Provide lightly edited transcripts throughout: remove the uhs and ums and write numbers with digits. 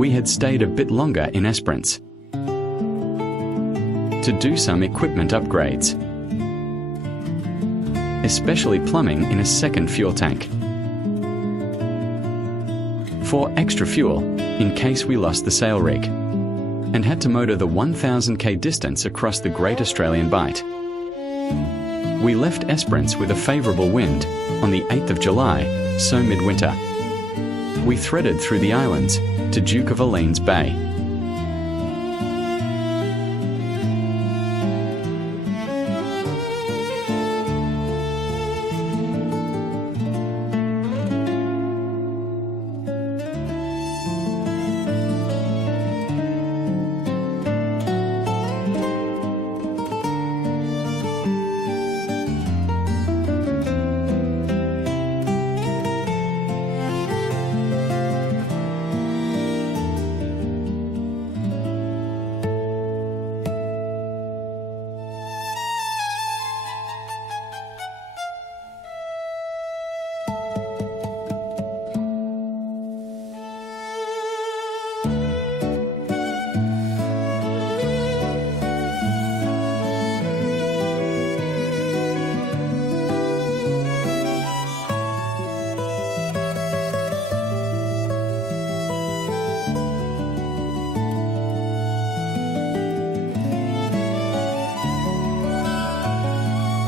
we had stayed a bit longer in Esperance to do some equipment upgrades, especially plumbing in a second fuel tank, for extra fuel in case we lost the sail rig and had to motor the 1,000 k distance across the Great Australian Bight. We left Esperance with a favourable wind on the 8th of July, so midwinter. We threaded through the islands to Duke of Orleans Bay.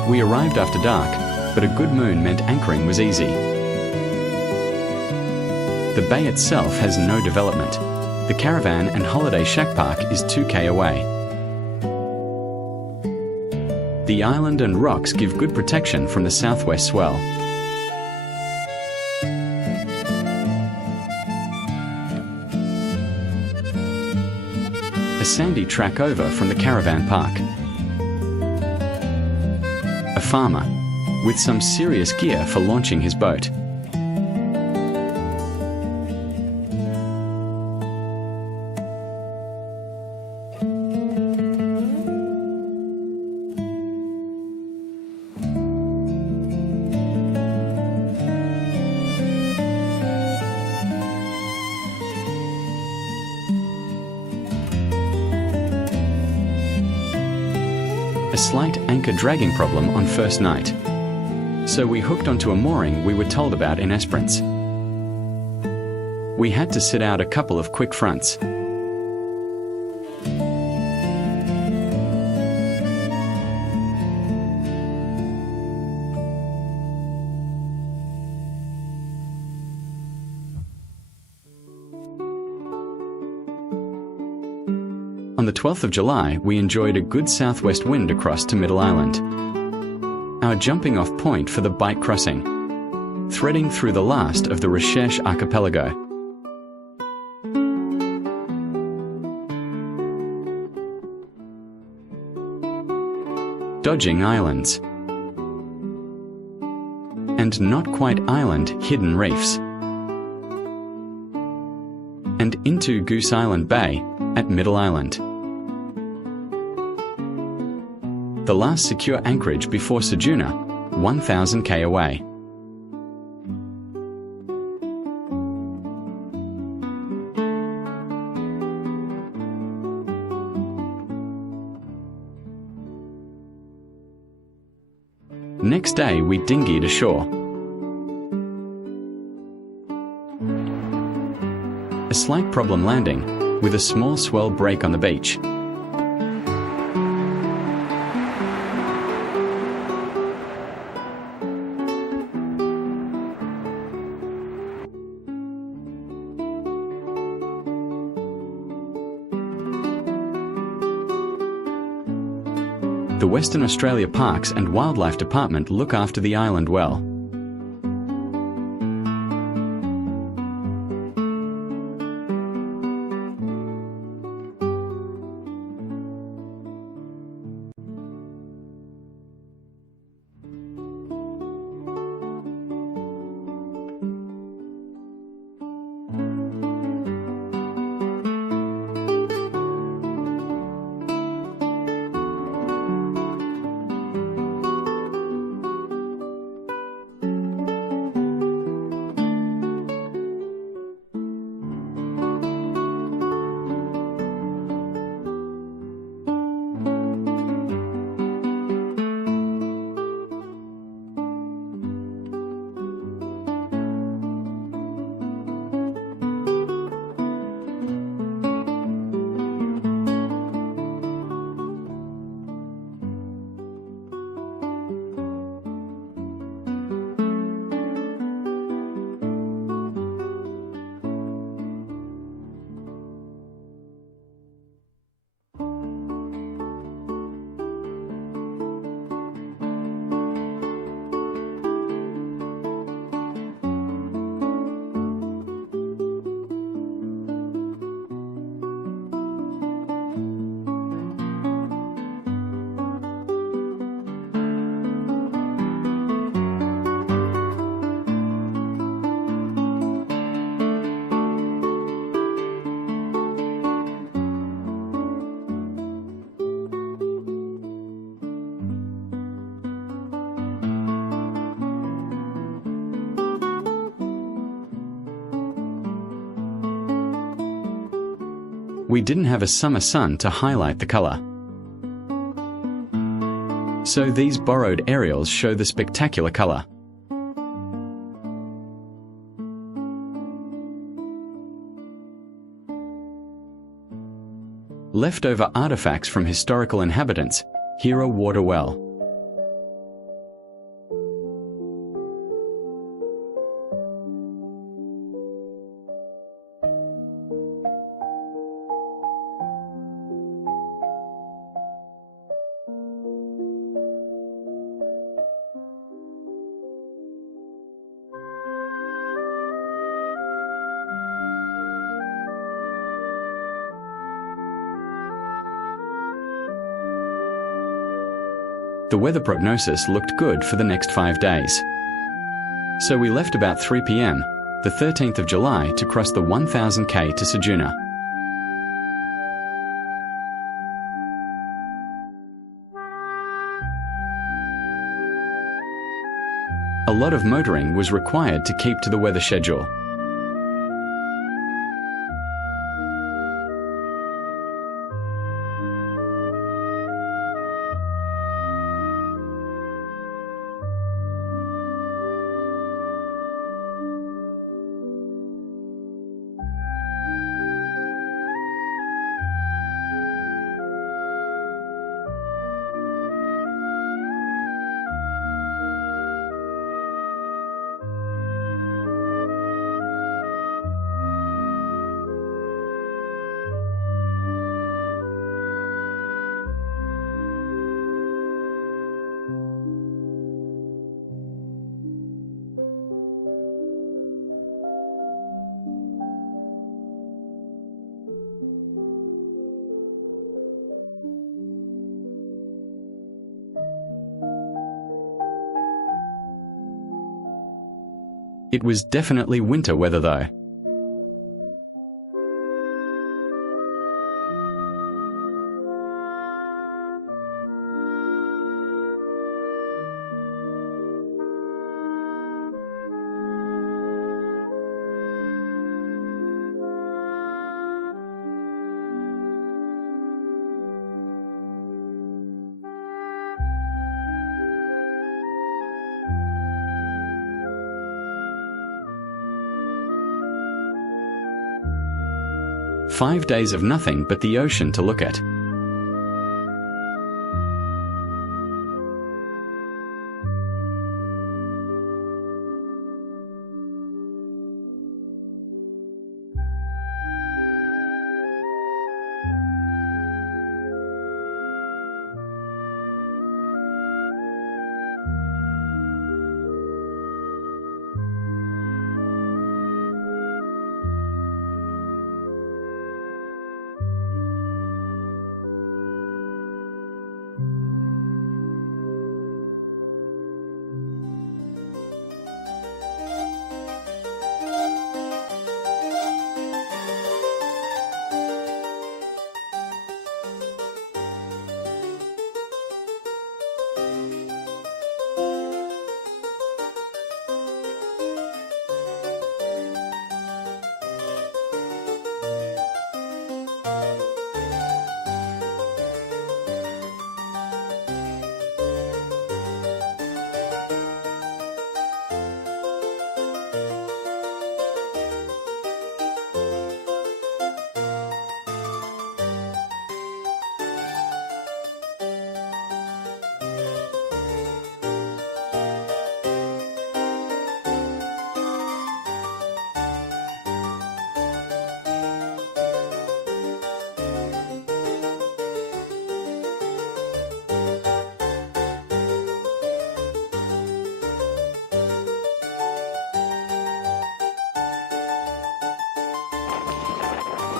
We arrived after dark, but a good moon meant anchoring was easy. The bay itself has no development. The caravan and holiday shack park is 2 k away. The island and rocks give good protection from the southwest swell. A sandy track over from the caravan park. A farmer with some serious gear for launching his boat. A slight anchor dragging problem on first night, so we hooked onto a mooring we were told about in Esperance. We had to sit out a couple of quick fronts. On the 12th of July, we enjoyed a good southwest wind across to Middle Island, our jumping off point for the Bight crossing, threading through the last of the Recherche archipelago. Dodging islands and not quite island hidden reefs, and into Goose Island Bay at Middle Island. The last secure anchorage before Ceduna, 1,000 k away. Next day we dinghied ashore. A slight problem landing, with a small swell break on the beach. The Western Australia Parks and Wildlife Department look after the island well. We didn't have a summer sun to highlight the colour. So these borrowed aerials show the spectacular colour. Leftover artefacts from historical inhabitants. Here a water well. The weather prognosis looked good for the next 5 days. So we left about 3 p.m, the 13th of July, to cross the 1000 k to Ceduna. A lot of motoring was required to keep to the weather schedule. It was definitely winter weather though. "5 days of nothing but the ocean to look at."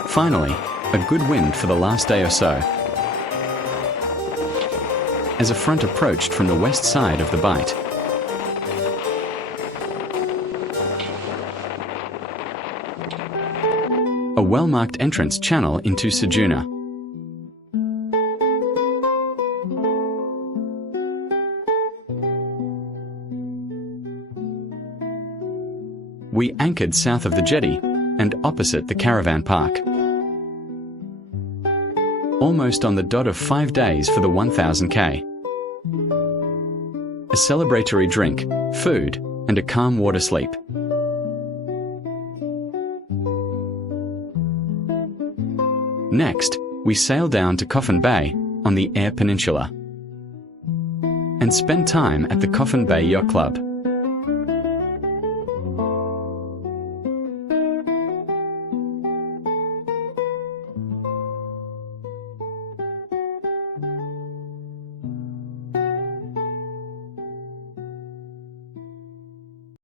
Finally, a good wind for the last day or so, as a front approached from the west side of the bight. A well-marked entrance channel into Ceduna. We anchored south of the jetty and opposite the caravan park. almost on the dot of 5 days for the 1000k. A celebratory drink, food, and a calm water sleep. Next, we sail down to Coffin Bay on the Eyre Peninsula and spend time at the Coffin Bay Yacht Club.